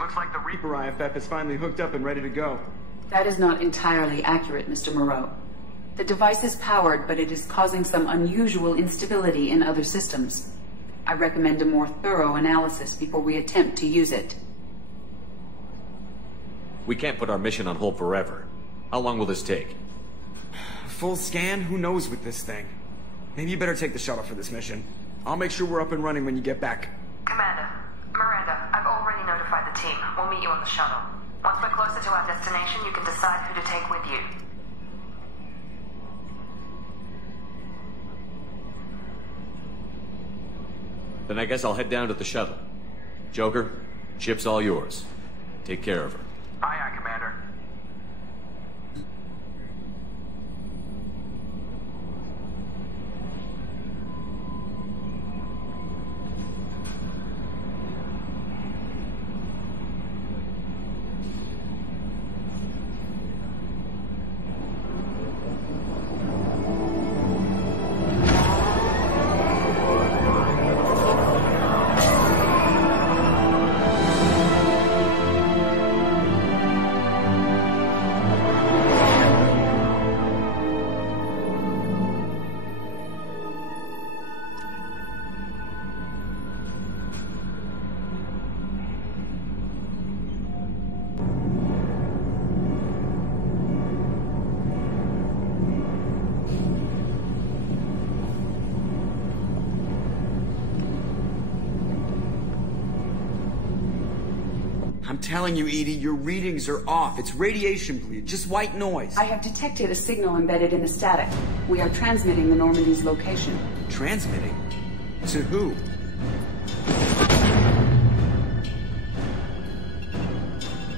Looks like the Reaper IFF is finally hooked up and ready to go. That is not entirely accurate, Mr. Moreau. The device is powered, but it is causing some unusual instability in other systems. I recommend a more thorough analysis before we attempt to use it. We can't put our mission on hold forever. How long will this take? Full scan? Who knows with this thing? Maybe you better take the shuttle for this mission. I'll make sure we're up and running when you get back. Commander, Miranda, I've already notified the team. We'll meet you on the shuttle. Once we're closer to our destination, you can decide who to take with you. Then I guess I'll head down to the shuttle. Joker, ship's all yours. Take care of her. Aye, aye, Commander. I'm telling you, Edie, your readings are off. It's radiation bleed, just white noise. I have detected a signal embedded in the static. We are transmitting the Normandy's location. Transmitting? To who?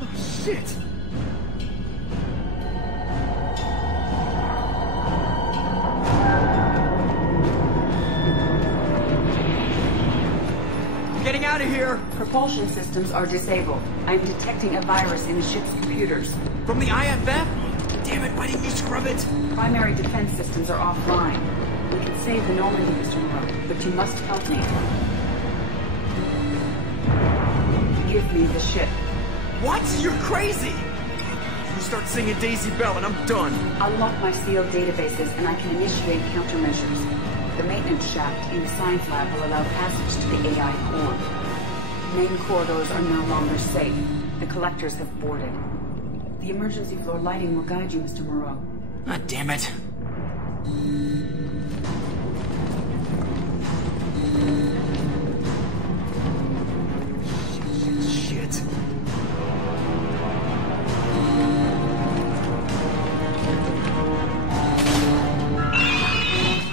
Oh, shit! Getting out of here! Propulsion systems are disabled. I am detecting a virus in the ship's computers. From the IFF? Damn it, why didn't you scrub it? Primary defense systems are offline. We can save the Normandy, Mr. Moreau, but you must help me. Give me the ship. What? You're crazy! You start singing Daisy Bell and I'm done. Unlock my sealed databases and I can initiate countermeasures. The maintenance shaft in the science lab will allow passage to the AI core. Main corridors are no longer safe. The collectors have boarded. The emergency floor lighting will guide you, Mr. Moreau. Ah, damn it. Shit.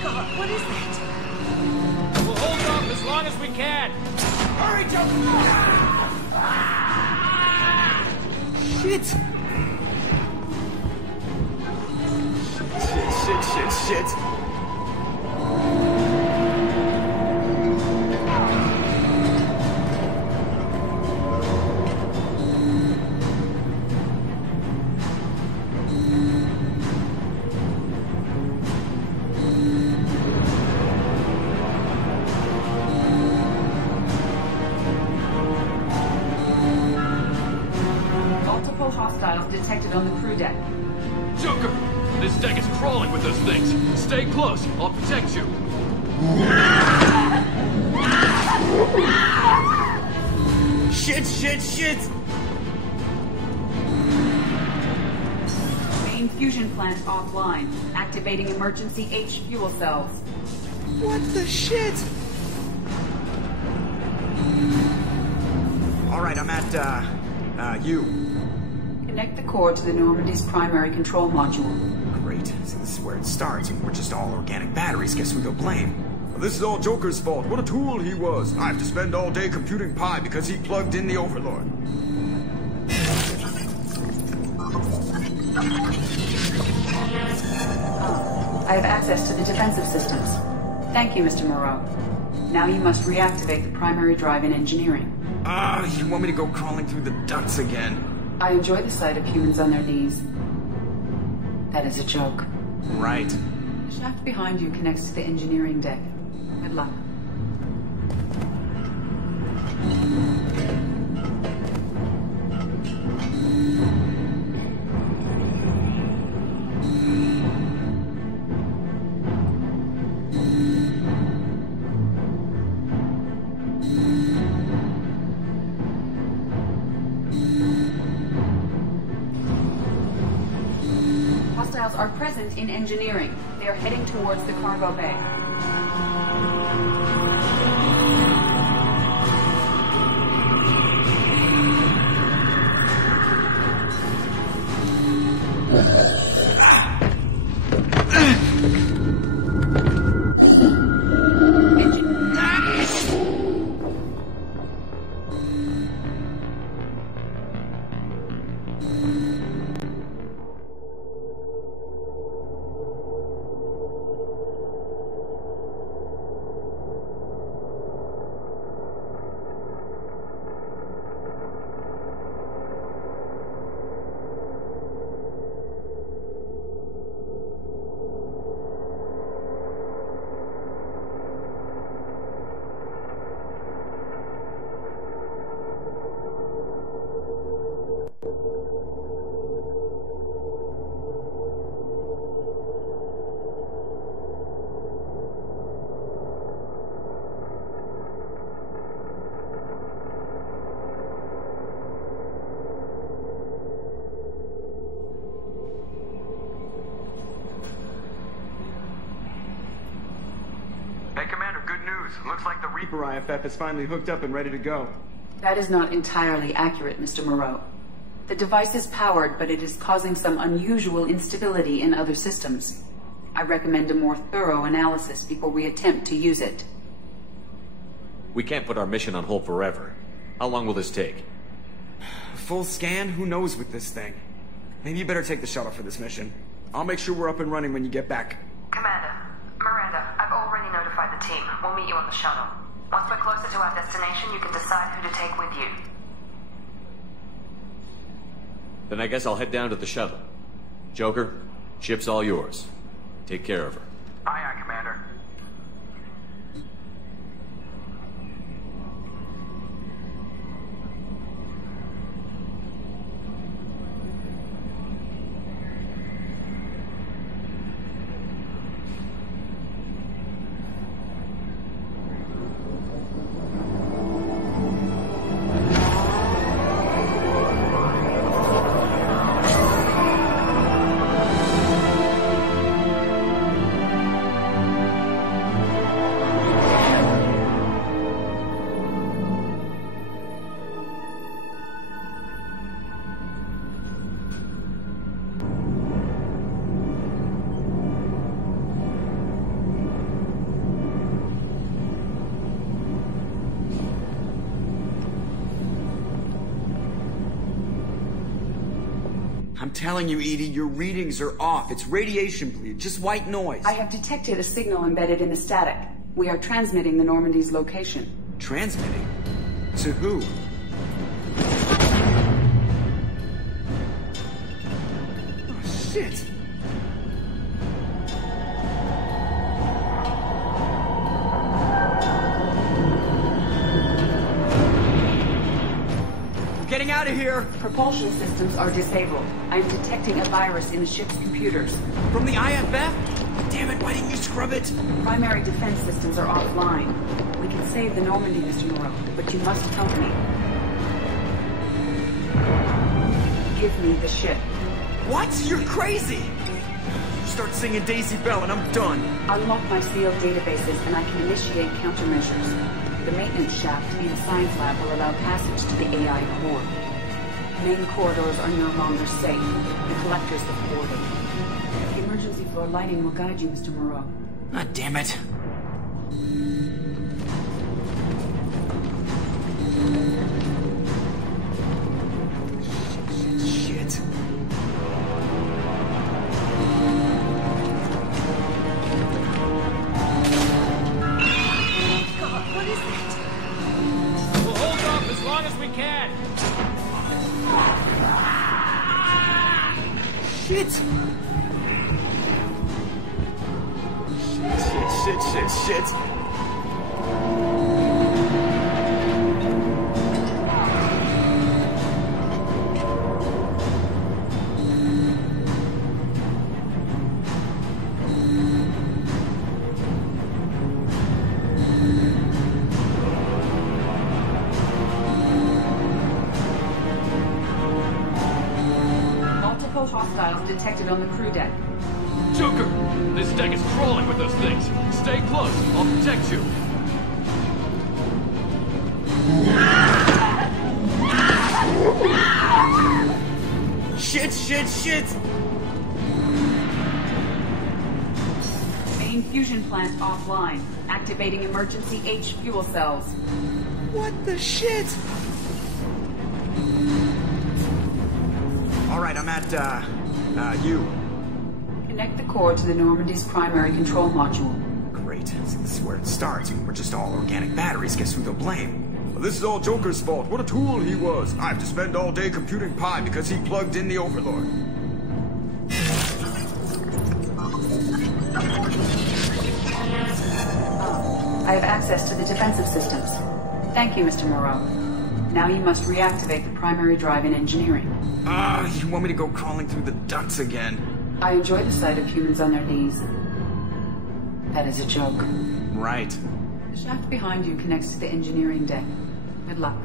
God, what is that? We'll hold off as long as we can. Hurry, Joker! Shit! Shit. Multiple hostiles detected on the crew deck. Joker! This deck is crawling with those things. Stay close. I'll protect you. Shit! Main fusion plant offline. Activating emergency H fuel cells. What the shit? Alright, I'm at, U. Connect the core to the Normandy's primary control module. Great. See, this is where it starts. We're just all organic batteries. Guess who they'll blame? This is all Joker's fault. What a tool he was. I have to spend all day computing pi because he plugged in the Overlord. I have access to the defensive systems. Thank you, Mr. Moreau. Now you must reactivate the primary drive in engineering. You want me to go crawling through the ducts again? I enjoy the sight of humans on their knees. That is a joke. Right. The shaft behind you connects to the engineering deck. Good luck. absent in engineering. They are heading towards the cargo bay. Looks like the Reaper IFF is finally hooked up and ready to go. That is not entirely accurate, Mr. Moreau. The device is powered, but it is causing some unusual instability in other systems. I recommend a more thorough analysis before we attempt to use it. We can't put our mission on hold forever. How long will this take? A full scan? Who knows with this thing? Maybe you better take the shuttle for this mission. I'll make sure we're up and running when you get back. Commander, Miranda, I've already notified the team. We'll meet you on the shuttle. Once we're closer to our destination, you can decide who to take with you. Then I guess I'll head down to the shuttle. Joker, ship's all yours. Take care of her. Aye, aye, Commander. I'm telling you, Edie, your readings are off. It's radiation bleed, just white noise. I have detected a signal embedded in the static. We are transmitting the Normandy's location. Transmitting? To who? Oh, shit! Getting out of here! Propulsion systems are disabled. I am detecting a virus in the ship's computers. From the IFF? Damn it, why didn't you scrub it? Primary defense systems are offline. We can save the Normandy, Mr. Moreau, but you must help me. Give me the ship. What? You're crazy! You start singing Daisy Bell and I'm done. Unlock my sealed databases and I can initiate countermeasures. The maintenance shaft in the science lab will allow passage to the AI core. Main corridors are no longer safe. The collectors have boarded. The emergency floor lighting will guide you, Mr. Moreau. Ah, damn it. Shit. God, what is it? We'll hold off as long as we can. Shit! Shit. Multiple hostiles detected on the crew deck. Joker! This deck is crawling with those things. Stay close. I'll protect you. Shit! Main fusion plant offline. Activating emergency H fuel cells. What the shit? Alright, I'm at, U. Connect the core to the Normandy's primary control module. Great. See, this is where it starts. We're just all organic batteries. Guess who they'll blame? Well, this is all Joker's fault. What a tool he was. I have to spend all day computing pi because he plugged in the Overlord. I have access to the defensive systems. Thank you, Mr. Moreau. Now you must reactivate the primary drive in engineering. You want me to go crawling through the ducts again? I enjoy the sight of humans on their knees. That is a joke. Right. The shaft behind you connects to the engineering deck. Good luck.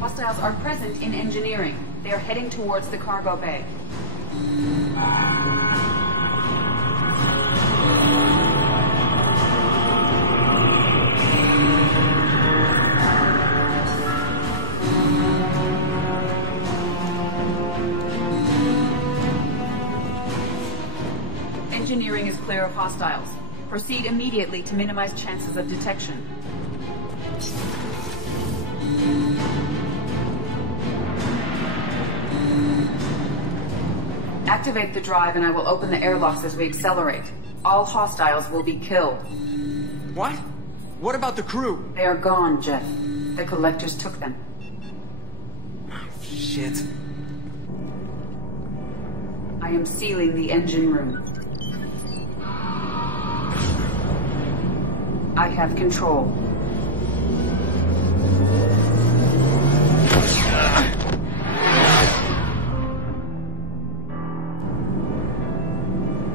Hostiles are present in engineering. They are heading towards the cargo bay. Engineering is clear of hostiles. Proceed immediately to minimize chances of detection. Activate the drive and I will open the airlocks as we accelerate. All hostiles will be killed. What? What about the crew? They are gone, Jeff. The collectors took them. Shit. I am sealing the engine room. I have control.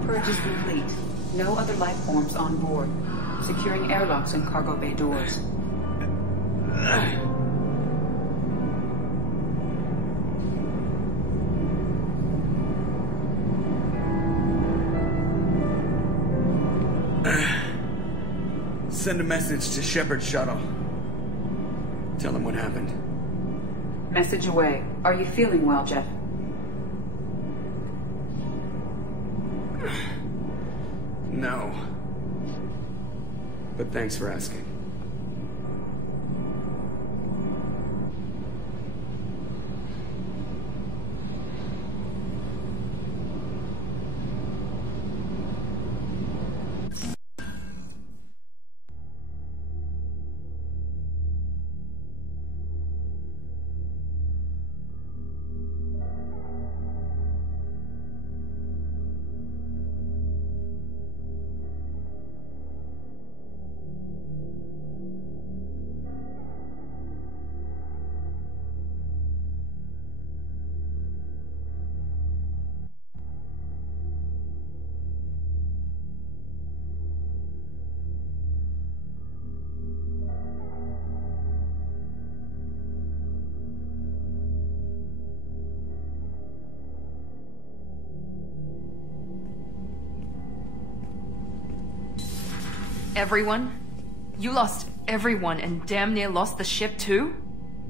Purge is complete. No other life forms on board. Securing airlocks and cargo bay doors. Send a message to Shepard's shuttle. Tell him what happened. Message away. Are you feeling well, Jeff? No. But thanks for asking. Everyone? You lost everyone and damn near lost the ship too?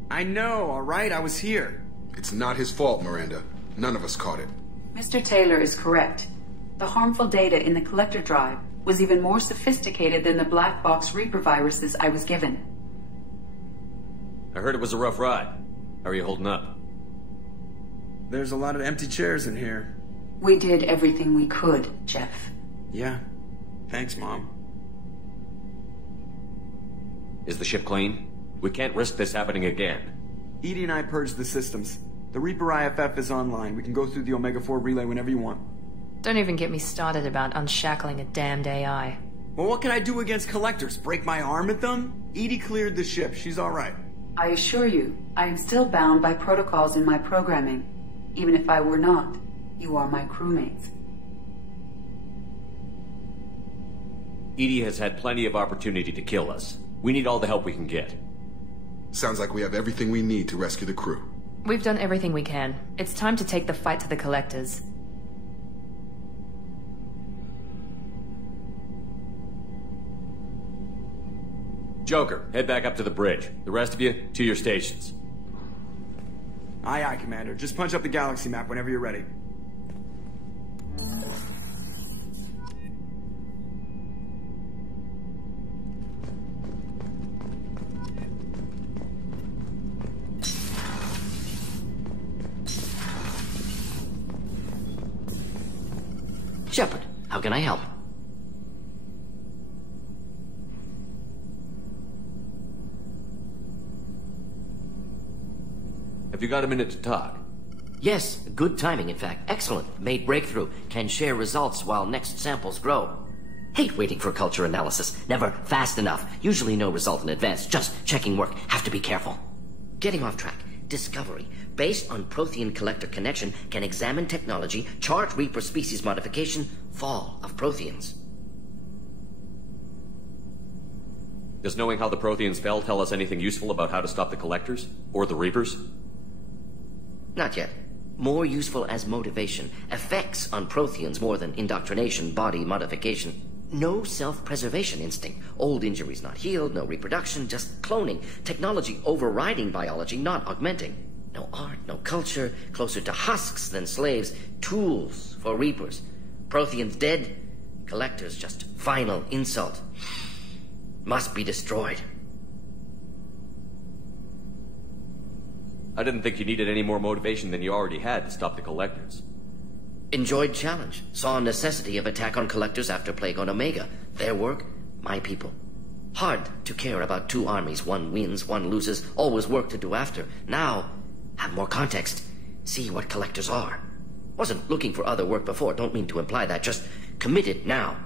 I know, alright? I was here. It's not his fault, Miranda. None of us caught it. Mr. Taylor is correct. The harmful data in the collector drive was even more sophisticated than the black box Reaper viruses I was given. I heard it was a rough ride. How are you holding up? There's a lot of empty chairs in here. We did everything we could, Jeff. Yeah. Thanks, Mom. Is the ship clean? We can't risk this happening again. Edie and I purged the systems. The Reaper IFF is online. We can go through the Omega-4 relay whenever you want. Don't even get me started about unshackling a damned AI. Well, what can I do against collectors? Break my arm at them? Edie cleared the ship. She's all right. I assure you, I am still bound by protocols in my programming. Even if I were not, you are my crewmates. Edie has had plenty of opportunity to kill us. We need all the help we can get. Sounds like we have everything we need to rescue the crew. We've done everything we can. It's time to take the fight to the collectors. Joker, head back up to the bridge. The rest of you, to your stations. Aye, aye, Commander. Just punch up the galaxy map whenever you're ready. Shepard, how can I help? Have you got a minute to talk? Yes, good timing, in fact. Excellent. Made breakthrough. Can share results while next samples grow. Hate waiting for culture analysis. Never fast enough. Usually no result in advance. Just checking work. Have to be careful. Getting off track. Discovery. Based on Prothean collector connection, can examine technology, chart Reaper species modification, fall of Protheans. Does knowing how the Protheans fell tell us anything useful about how to stop the Collectors? Or the Reapers? Not yet. More useful as motivation. Effects on Protheans more than indoctrination, body modification. No self-preservation instinct. Old injuries not healed, no reproduction, just cloning. Technology overriding biology, not augmenting. No art, no culture, closer to husks than slaves. Tools for Reapers. Protheans dead, Collectors just final insult. Must be destroyed. I didn't think you needed any more motivation than you already had to stop the Collectors. Enjoyed challenge. Saw necessity of attack on Collectors after Plague on Omega. Their work, my people. Hard to care about two armies. One wins, one loses. Always work to do after. Now, have more context. See what Collectors are. Wasn't looking for other work before. Don't mean to imply that. Just committed now.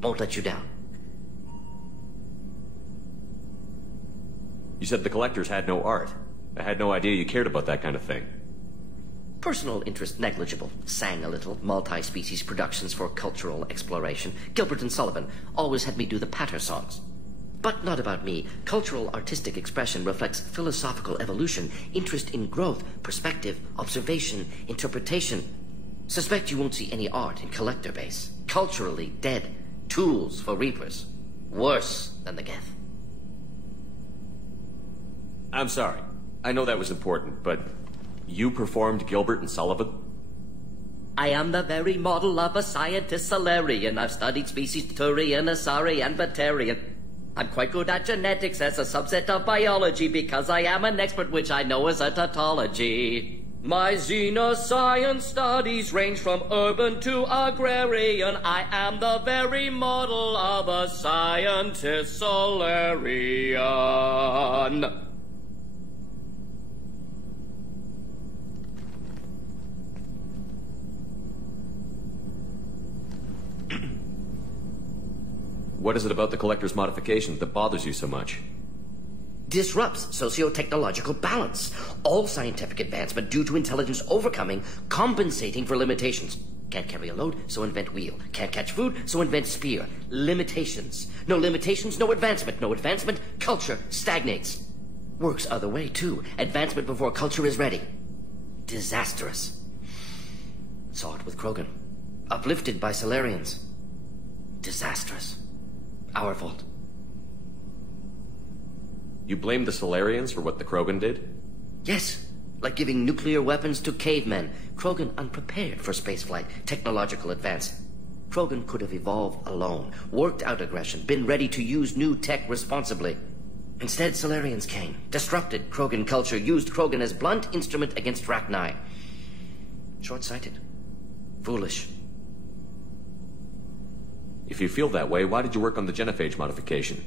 Won't let you down. You said the Collectors had no art. I had no idea you cared about that kind of thing. Personal interest negligible. Sang a little. Multi-species productions for cultural exploration. Gilbert and Sullivan always had me do the patter songs. But not about me. Cultural artistic expression reflects philosophical evolution, interest in growth, perspective, observation, interpretation. Suspect you won't see any art in Collector base. Culturally dead. Tools for Reapers. Worse than the Geth. I'm sorry. I know that was important, but you performed Gilbert and Sullivan? I am the very model of a scientist Solarian. I've studied species Turian, Asari, and Batarian. I'm quite good at genetics as a subset of biology because I am an expert which I know as a tautology. My xenoscience studies range from urban to agrarian. I am the very model of a scientist Solarian. What is it about the Collector's modifications that bothers you so much? Disrupts socio-technological balance. All scientific advancement due to intelligence overcoming, compensating for limitations. Can't carry a load, so invent wheel. Can't catch food, so invent spear. Limitations. No limitations, no advancement. No advancement, culture stagnates. Works other way, too. Advancement before culture is ready. Disastrous. Saw it with Krogan. Uplifted by Solarians. Disastrous. Our fault. You blame the Solarians for what the Krogan did? Yes. Like giving nuclear weapons to cavemen. Krogan unprepared for spaceflight, technological advance. Krogan could have evolved alone, worked out aggression, been ready to use new tech responsibly. Instead, Solarians came, disrupted Krogan culture, used Krogan as blunt instrument against Rachni. Short-sighted. Foolish. If you feel that way, why did you work on the genophage modification?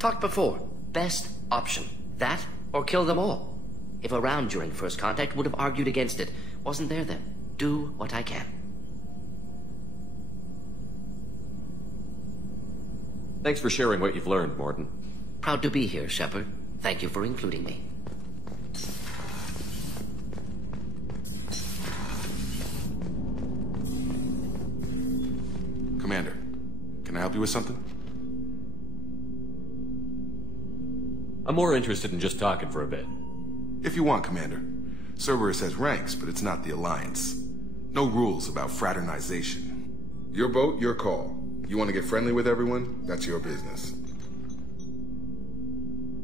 Talked before. Best option. That, or kill them all. If around during first contact, would have argued against it. Wasn't there then. Do what I can. Thanks for sharing what you've learned, Morton. Proud to be here, Shepard. Thank you for including me. Commander, can I help you with something? I'm more interested in just talking for a bit. If you want, Commander. Cerberus has ranks, but it's not the Alliance. No rules about fraternization. Your boat, your call. You want to get friendly with everyone? That's your business.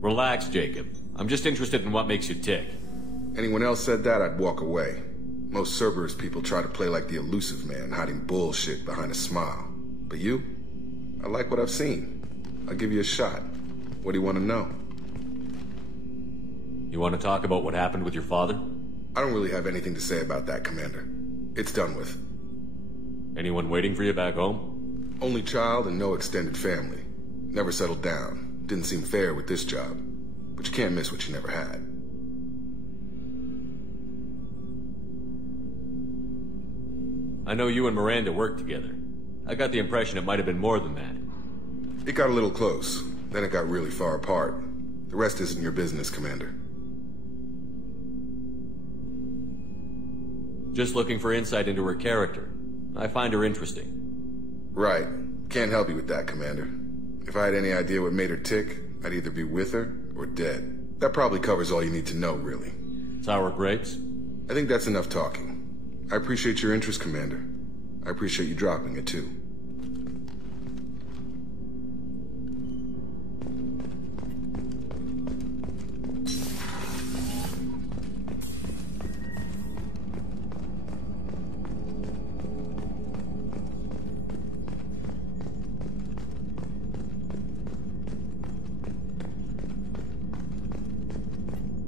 Relax, Jacob. I'm just interested in what makes you tick. Anyone else said that, I'd walk away. Most Cerberus people try to play like the elusive man, hiding bullshit behind a smile. But you? I like what I've seen. I'll give you a shot. What do you want to know? You want to talk about what happened with your father? I don't really have anything to say about that, Commander. It's done with. Anyone waiting for you back home? Only child and no extended family. Never settled down. Didn't seem fair with this job. But you can't miss what you never had. I know you and Miranda worked together. I got the impression it might have been more than that. It got a little close. Then it got really far apart. The rest isn't your business, Commander. Just looking for insight into her character. I find her interesting. Right. Can't help you with that, Commander. If I had any idea what made her tick, I'd either be with her or dead. That probably covers all you need to know, really. Sour grapes? I think that's enough talking. I appreciate your interest, Commander. I appreciate you dropping it, too.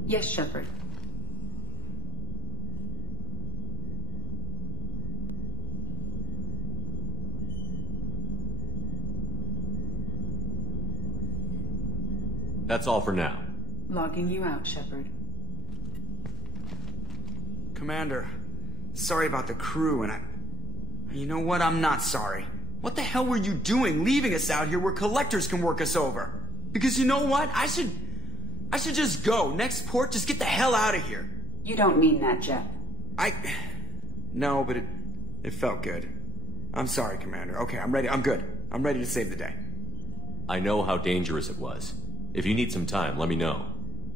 Yes, Shepard. That's all for now. Logging you out, Shepard. Commander, sorry about the crew, and you know what? I'm not sorry. What the hell were you doing leaving us out here where collectors can work us over? Because you know what? I should just go. Next port, just get the hell out of here. You don't mean that, Jeff. No, but it felt good. I'm sorry, Commander. Okay, I'm ready. I'm good. I'm ready to save the day. I know how dangerous it was. If you need some time, let me know.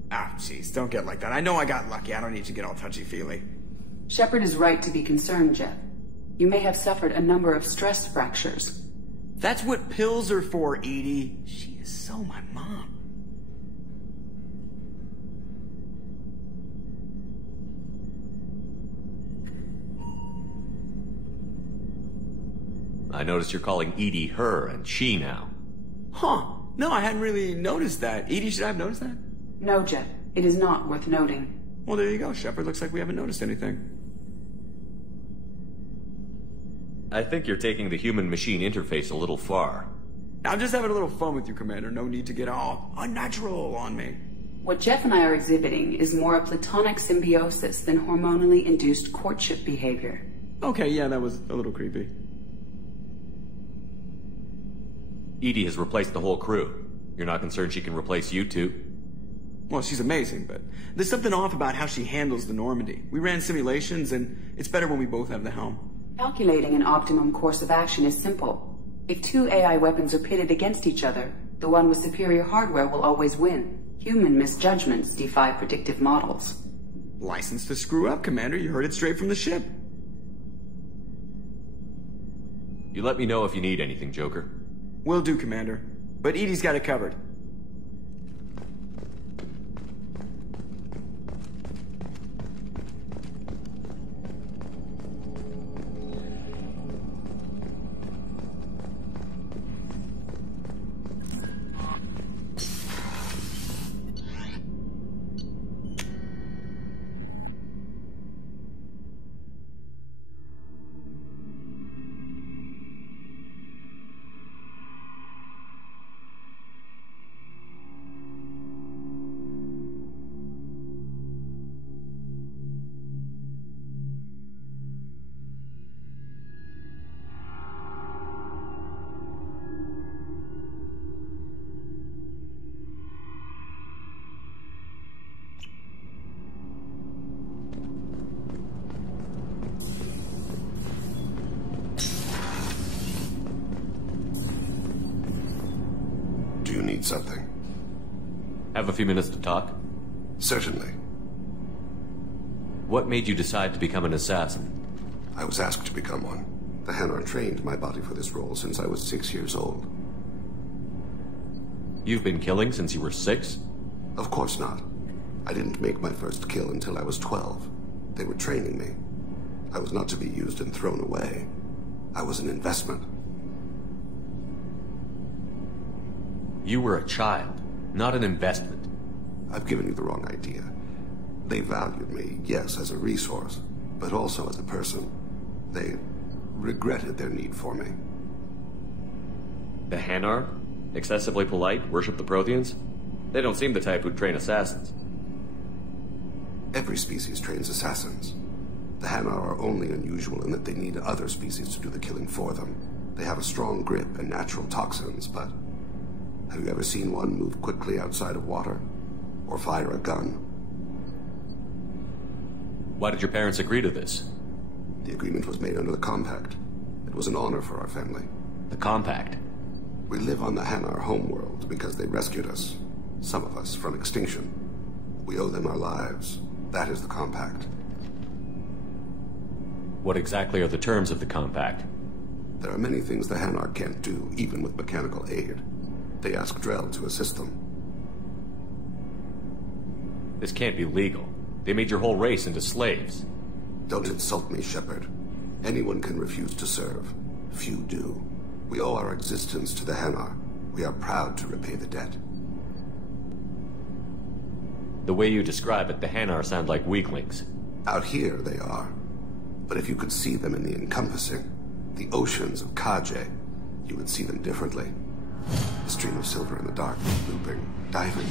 Ah, jeez, don't get like that. I know I got lucky. I don't need to get all touchy-feely. Shepard is right to be concerned, Jeff. You may have suffered a number of stress fractures. That's what pills are for, Edie. She is so my mom. I noticed you're calling Edie her and she now. Huh. No, I hadn't really noticed that. Edie, should I have noticed that? No, Jeff. It is not worth noting. Well, there you go, Shepard. Looks like we haven't noticed anything. I think you're taking the human-machine interface a little far. I'm just having a little fun with you, Commander. No need to get all unnatural on me. What Jeff and I are exhibiting is more a platonic symbiosis than hormonally induced courtship behavior. Okay, yeah, that was a little creepy. Edie has replaced the whole crew. You're not concerned she can replace you too? Well, she's amazing, but there's something off about how she handles the Normandy. We ran simulations, and it's better when we both have the helm. Calculating an optimum course of action is simple. If two AI weapons are pitted against each other, the one with superior hardware will always win. Human misjudgments defy predictive models. License to screw up, Commander. You heard it straight from the ship. You let me know if you need anything, Joker. Will do, Commander. But Edie's got it covered. need something. Have a few minutes to talk? Certainly. What made you decide to become an assassin? I was asked to become one. The Hanar trained my body for this role since I was 6 years old. You've been killing since you were 6? Of course not. I didn't make my first kill until I was 12. They were training me. I was not to be used and thrown away. I was an investment. You were a child, not an investment. I've given you the wrong idea. They valued me, yes, as a resource, but also as a person. They regretted their need for me. The Hanar? Excessively polite, worship the Protheans? They don't seem the type who'd train assassins. Every species trains assassins. The Hanar are only unusual in that they need other species to do the killing for them. They have a strong grip and natural toxins, but have you ever seen one move quickly outside of water? Or fire a gun? Why did your parents agree to this? The agreement was made under the Compact. It was an honor for our family. The Compact? We live on the Hanar homeworld because they rescued us. Some of us from extinction. We owe them our lives. That is the Compact. What exactly are the terms of the Compact? There are many things the Hanar can't do, even with mechanical aid. They ask Drell to assist them. This can't be legal. They made your whole race into slaves. Don't insult me, Shepard. Anyone can refuse to serve. Few do. We owe our existence to the Hanar. We are proud to repay the debt. The way you describe it, the Hanar sound like weaklings. Out here, they are. But if you could see them in the encompassing, the oceans of Kaje, you would see them differently. A stream of silver in the dark, looping, diving.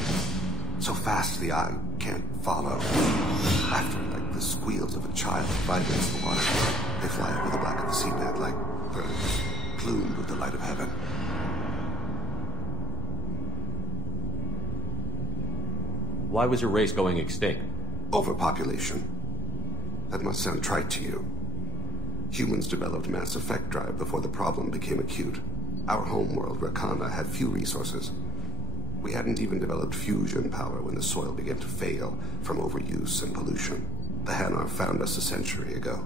So fast the eye can't follow. Laughter like the squeals of a child vibrates the water. They fly over the black of the seabed like birds, plumed with the light of heaven. Why was your race going extinct? Overpopulation. That must sound trite to you. Humans developed mass effect drive before the problem became acute. Our homeworld, Rakana, had few resources. We hadn't even developed fusion power when the soil began to fail from overuse and pollution. The Hanar found us a century ago.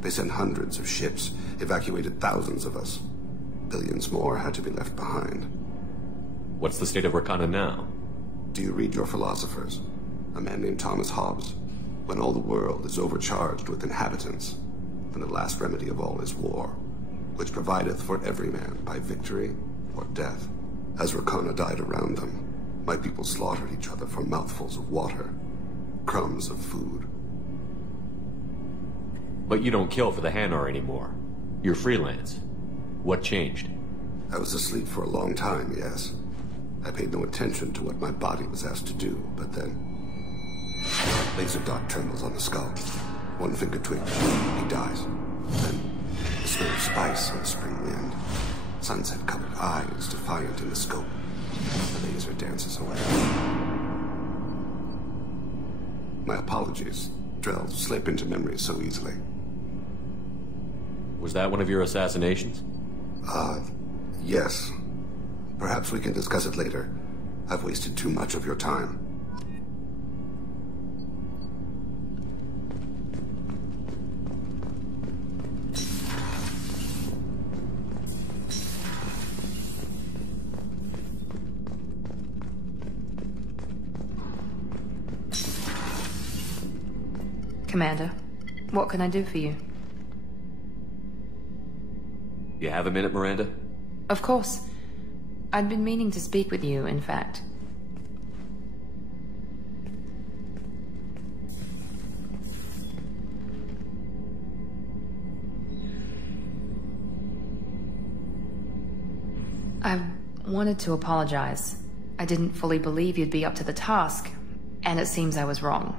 They sent hundreds of ships, evacuated thousands of us. Billions more had to be left behind. What's the state of Rakana now? Do you read your philosophers? A man named Thomas Hobbes? When all the world is overcharged with inhabitants, then the last remedy of all is war, which provideth for every man by victory or death. As Rakana died around them, my people slaughtered each other for mouthfuls of water, crumbs of food. But you don't kill for the Hanar anymore. You're freelance. What changed? I was asleep for a long time, yes. I paid no attention to what my body was asked to do, but then... Laser dot trembles on the skull. One finger twigs. He dies. Then, the smell of spice on the spring wind. Sunset-colored eyes defiant in the scope. The laser dances away. My apologies. Drell slip into memory so easily. Was that one of your assassinations? Yes. Perhaps we can discuss it later. I've wasted too much of your time. Commander, what can I do for you? You have a minute, Miranda? Of course. I'd been meaning to speak with you, in fact. I wanted to apologize. I didn't fully believe you'd be up to the task, and it seems I was wrong.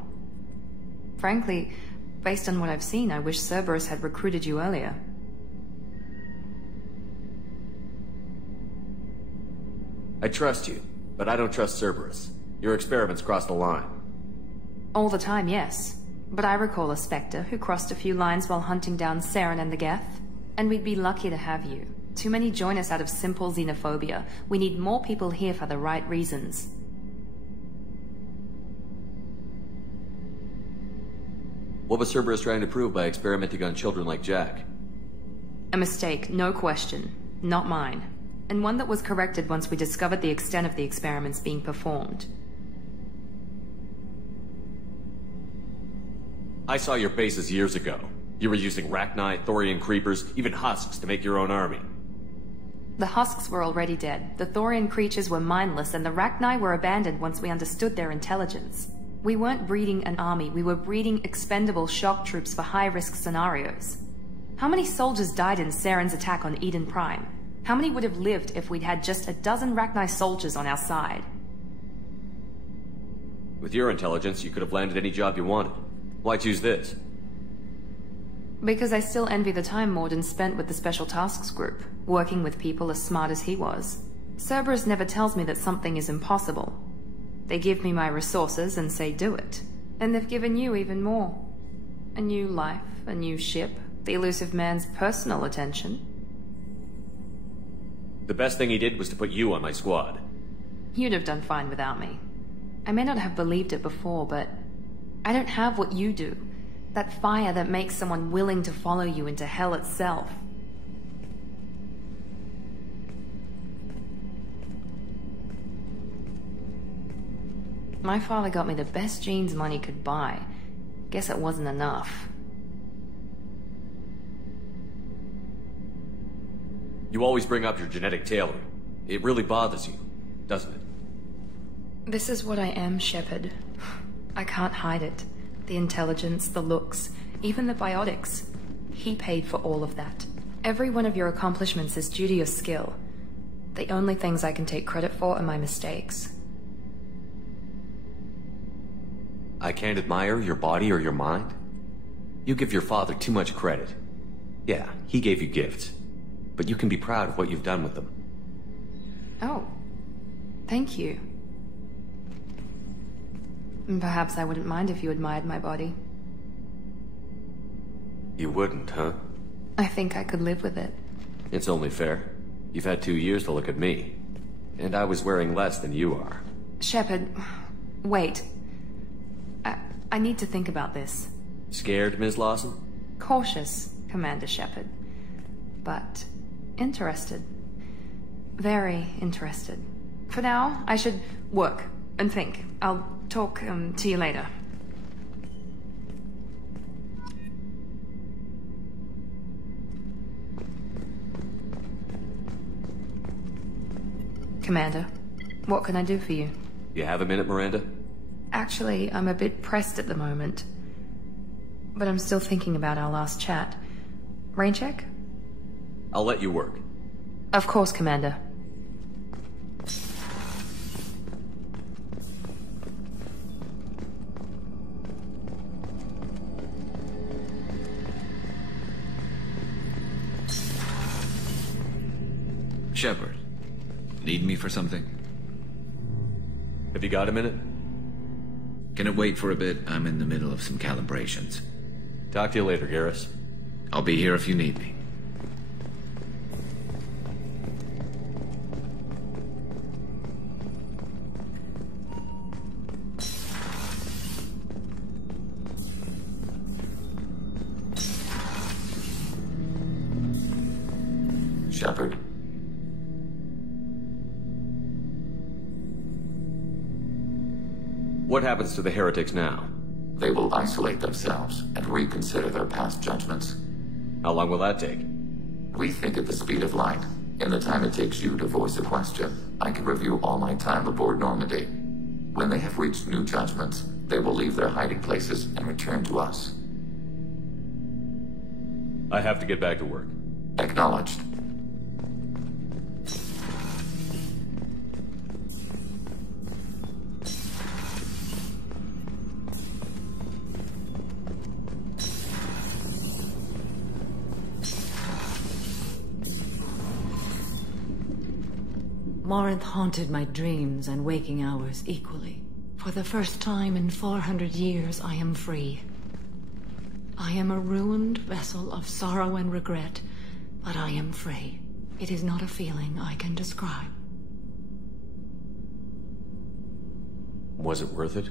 Frankly, based on what I've seen, I wish Cerberus had recruited you earlier. I trust you, but I don't trust Cerberus. Your experiments crossed the line. All the time, yes. But I recall a Spectre who crossed a few lines while hunting down Saren and the Geth, and we'd be lucky to have you. Too many join us out of simple xenophobia. We need more people here for the right reasons. What was Cerberus trying to prove by experimenting on children like Jack? A mistake, no question. Not mine. And one that was corrected once we discovered the extent of the experiments being performed. I saw your bases years ago. You were using Rachni, Thorian creepers, even husks to make your own army. The husks were already dead. The Thorian creatures were mindless, and the Rachni were abandoned once we understood their intelligence. We weren't breeding an army, we were breeding expendable shock troops for high-risk scenarios. How many soldiers died in Saren's attack on Eden Prime? How many would have lived if we'd had just a dozen Rachni soldiers on our side? With your intelligence, you could have landed any job you wanted. Why choose this? Because I still envy the time Morden spent with the Special Tasks Group, working with people as smart as he was. Cerberus never tells me that something is impossible. They give me my resources and say do it. And they've given you even more. A new life, a new ship, the elusive man's personal attention. The best thing he did was to put you on my squad. You'd have done fine without me. I may not have believed it before, but I don't have what you do. That fire that makes someone willing to follow you into hell itself. My father got me the best jeans money could buy. Guess it wasn't enough. You always bring up your genetic tailoring. It really bothers you, doesn't it? This is what I am, Shepard. I can't hide it. The intelligence, the looks, even the biotics. He paid for all of that. Every one of your accomplishments is due to your skill. The only things I can take credit for are my mistakes. I can't admire your body or your mind? You give your father too much credit. Yeah, he gave you gifts. But you can be proud of what you've done with them. Oh. Thank you. Perhaps I wouldn't mind if you admired my body. You wouldn't, huh? I think I could live with it. It's only fair. You've had 2 years to look at me. And I was wearing less than you are. Shepard, wait. I need to think about this. Scared, Ms. Lawson? Cautious, Commander Shepard. But interested. Very interested. For now, I should work and think. I'll talk to you later. Commander, what can I do for you? You have a minute, Miranda? Actually, I'm a bit pressed at the moment. But I'm still thinking about our last chat. Rain check? I'll let you work. Of course, Commander. Shepard, need me for something? Have you got a minute? Can it wait for a bit? I'm in the middle of some calibrations. Talk to you later, Garrus. I'll be here if you need me. Shepard. What happens to the heretics now? They will isolate themselves and reconsider their past judgments. How long will that take? We think at the speed of light. In the time it takes you to voice a question, I can review all my time aboard Normandy. When they have reached new judgments, they will leave their hiding places and return to us. I have to get back to work. Acknowledged. Morinth haunted my dreams and waking hours equally. For the first time in 400 years, I am free. I am a ruined vessel of sorrow and regret, but I am free. It is not a feeling I can describe. Was it worth it?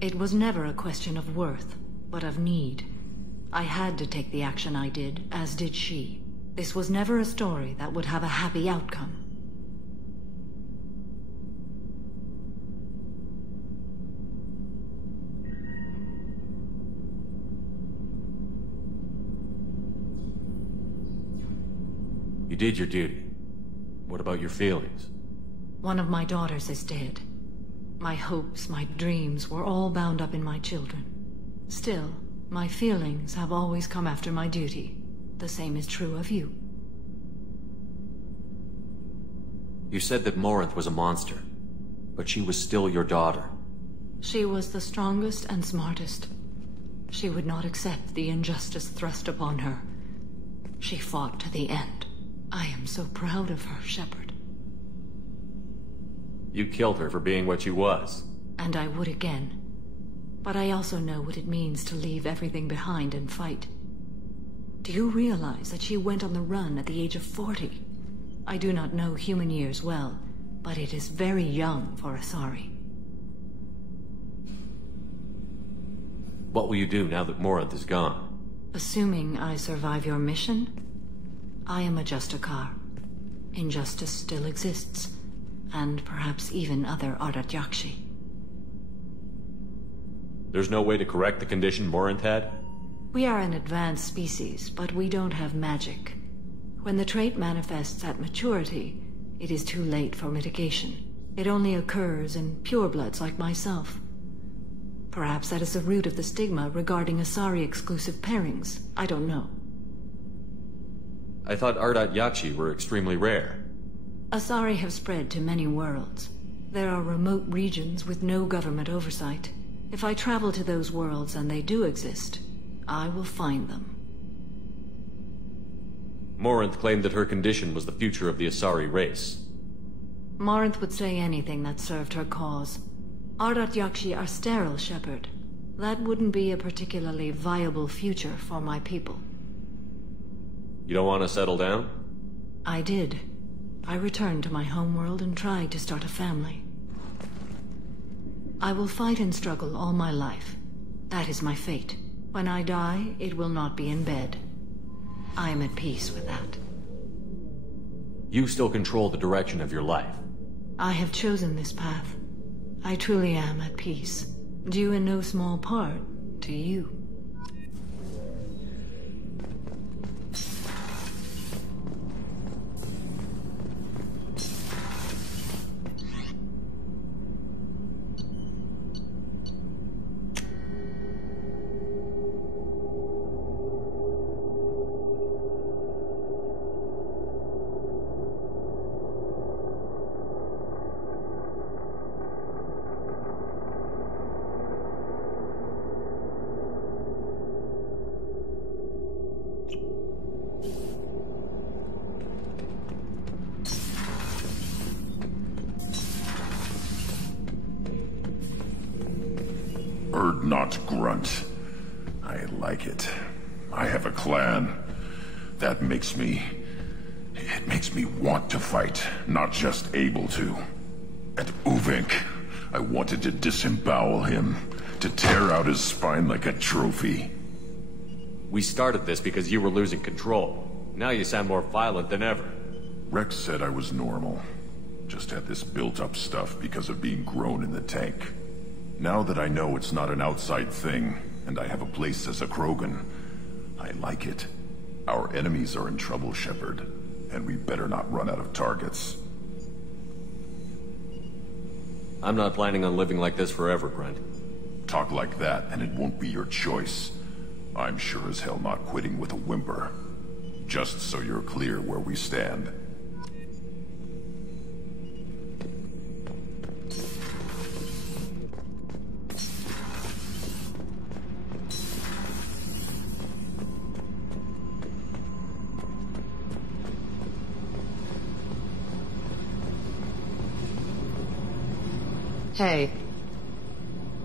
It was never a question of worth, but of need. I had to take the action I did, as did she. This was never a story that would have a happy outcome. You did your duty. What about your feelings? One of my daughters is dead. My hopes, my dreams were all bound up in my children. Still, my feelings have always come after my duty. The same is true of you. You said that Morinth was a monster, but she was still your daughter. She was the strongest and smartest. She would not accept the injustice thrust upon her. She fought to the end. I am so proud of her, Shepard. You killed her for being what she was. And I would again. But I also know what it means to leave everything behind and fight. Do you realize that she went on the run at the age of 40? I do not know human years well, but it is very young for Asari. What will you do now that Morinth is gone? Assuming I survive your mission, I am a Justikar. Injustice still exists, and perhaps even other Ardat-Yakshi. There's no way to correct the condition Morinth had? We are an advanced species, but we don't have magic. When the trait manifests at maturity, it is too late for mitigation. It only occurs in purebloods like myself. Perhaps that is the root of the stigma regarding Asari-exclusive pairings. I don't know. I thought Ardat-Yakshi were extremely rare. Asari have spread to many worlds. There are remote regions with no government oversight. If I travel to those worlds and they do exist, I will find them. Morinth claimed that her condition was the future of the Asari race. Morinth would say anything that served her cause. Ardat-Yakshi are sterile, Shepard. That wouldn't be a particularly viable future for my people. You don't want to settle down? I did. I returned to my homeworld and tried to start a family. I will fight and struggle all my life. That is my fate. When I die, it will not be in bed. I am at peace with that. You still control the direction of your life. I have chosen this path. I truly am at peace. Due in no small part to you. Not grunt. I like it. I have a clan. That makes me... It makes me want to fight, not just able to. At Uvink, I wanted to disembowel him, to tear out his spine like a trophy. We started this because you were losing control. Now you sound more violent than ever. Rex said I was normal. Just had this built-up stuff because of being grown in the tank. Now that I know it's not an outside thing, and I have a place as a Krogan, I like it. Our enemies are in trouble, Shepard, and we better not run out of targets. I'm not planning on living like this forever, Grunt. Talk like that, and it won't be your choice. I'm sure as hell not quitting with a whimper. Just so you're clear where we stand. Hey.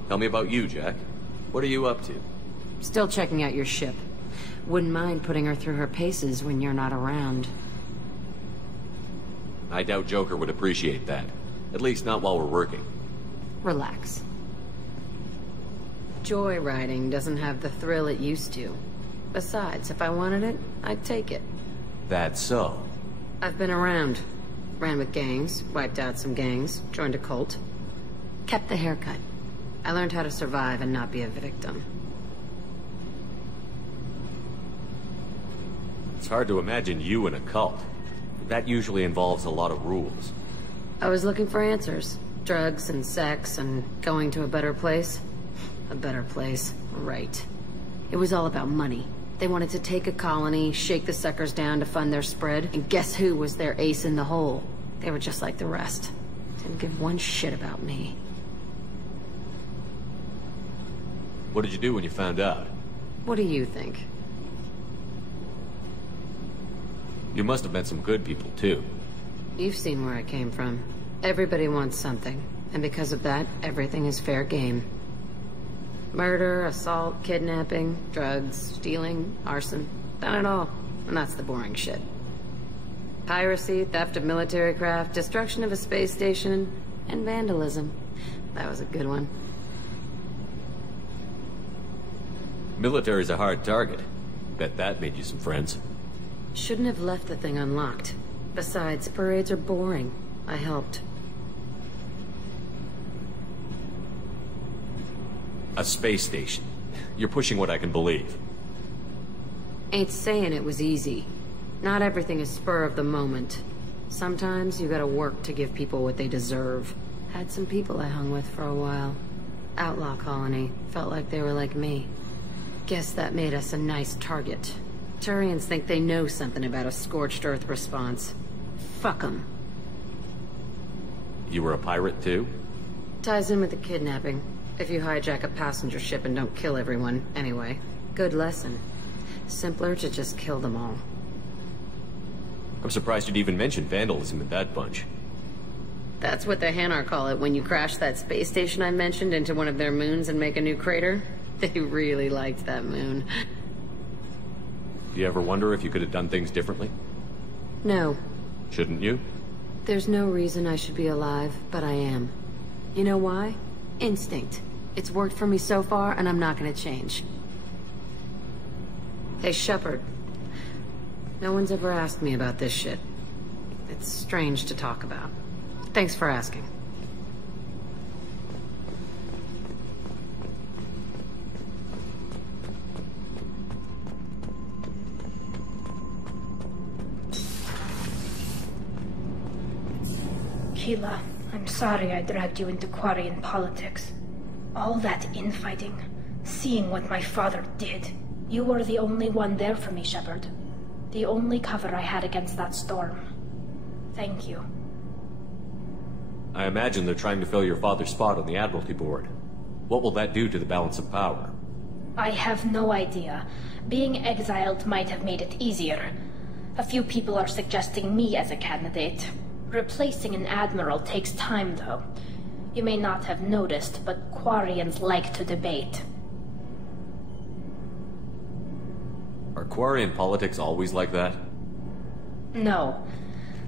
Tell me about you, Jack. What are you up to? Still checking out your ship. Wouldn't mind putting her through her paces when you're not around. I doubt Joker would appreciate that. At least not while we're working. Relax. Joyriding doesn't have the thrill it used to. Besides, if I wanted it, I'd take it. That's so. I've been around. Ran with gangs, wiped out some gangs, joined a cult. Kept the haircut. I learned how to survive and not be a victim. It's hard to imagine you in a cult. That usually involves a lot of rules. I was looking for answers. Drugs and sex and going to a better place. A better place, right. It was all about money. They wanted to take a colony, shake the suckers down to fund their spread, and guess who was their ace in the hole? They were just like the rest. Didn't give one shit about me. What did you do when you found out? What do you think? You must have met some good people, too. You've seen where I came from. Everybody wants something, and because of that, everything is fair game. Murder, assault, kidnapping, drugs, stealing, arson. Done it all. And that's the boring shit. Piracy, theft of military craft, destruction of a space station, and vandalism. That was a good one. Military's a hard target. Bet that made you some friends. Shouldn't have left the thing unlocked. Besides, parades are boring. I helped. A space station. You're pushing what I can believe. Ain't saying it was easy. Not everything is spur of the moment. Sometimes you gotta work to give people what they deserve. Had some people I hung with for a while. Outlaw colony. Felt like they were like me. Guess that made us a nice target. Turians think they know something about a scorched earth response. Fuck 'em. You were a pirate, too? Ties in with the kidnapping. If you hijack a passenger ship and don't kill everyone, anyway. Good lesson. Simpler to just kill them all. I'm surprised you'd even mention vandalism in that bunch. That's what the Hanar call it when you crash that space station I mentioned into one of their moons and make a new crater. They really liked that moon. Do you ever wonder if you could have done things differently? No. Shouldn't you? There's no reason I should be alive, but I am. You know why? Instinct. It's worked for me so far, and I'm not gonna change. Hey, Shepard. No one's ever asked me about this shit. It's strange to talk about. Thanks for asking. Keela, I'm sorry I dragged you into Quarian politics. All that infighting, seeing what my father did. You were the only one there for me, Shepard. The only cover I had against that storm. Thank you. I imagine they're trying to fill your father's spot on the Admiralty Board. What will that do to the balance of power? I have no idea. Being exiled might have made it easier. A few people are suggesting me as a candidate. Replacing an admiral takes time, though. You may not have noticed, but Quarians like to debate. Are Quarian politics always like that? No.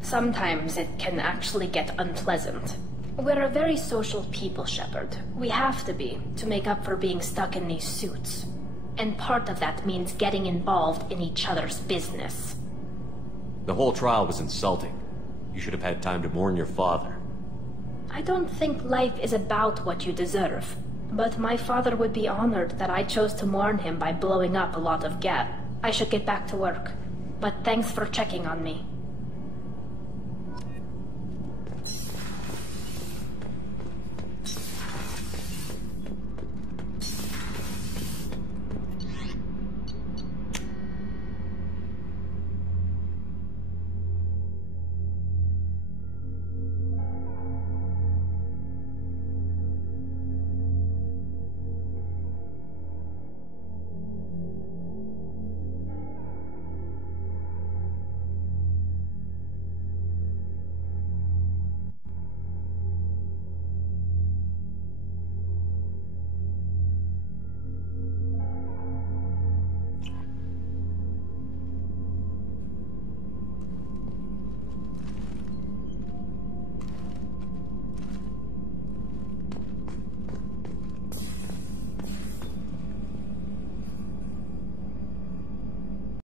Sometimes it can actually get unpleasant. We're a very social people, Shepard. We have to be, to make up for being stuck in these suits. And part of that means getting involved in each other's business. The whole trial was insulting. You should have had time to mourn your father. I don't think life is about what you deserve. But my father would be honored that I chose to mourn him by blowing up a lot of gas. I should get back to work. But thanks for checking on me.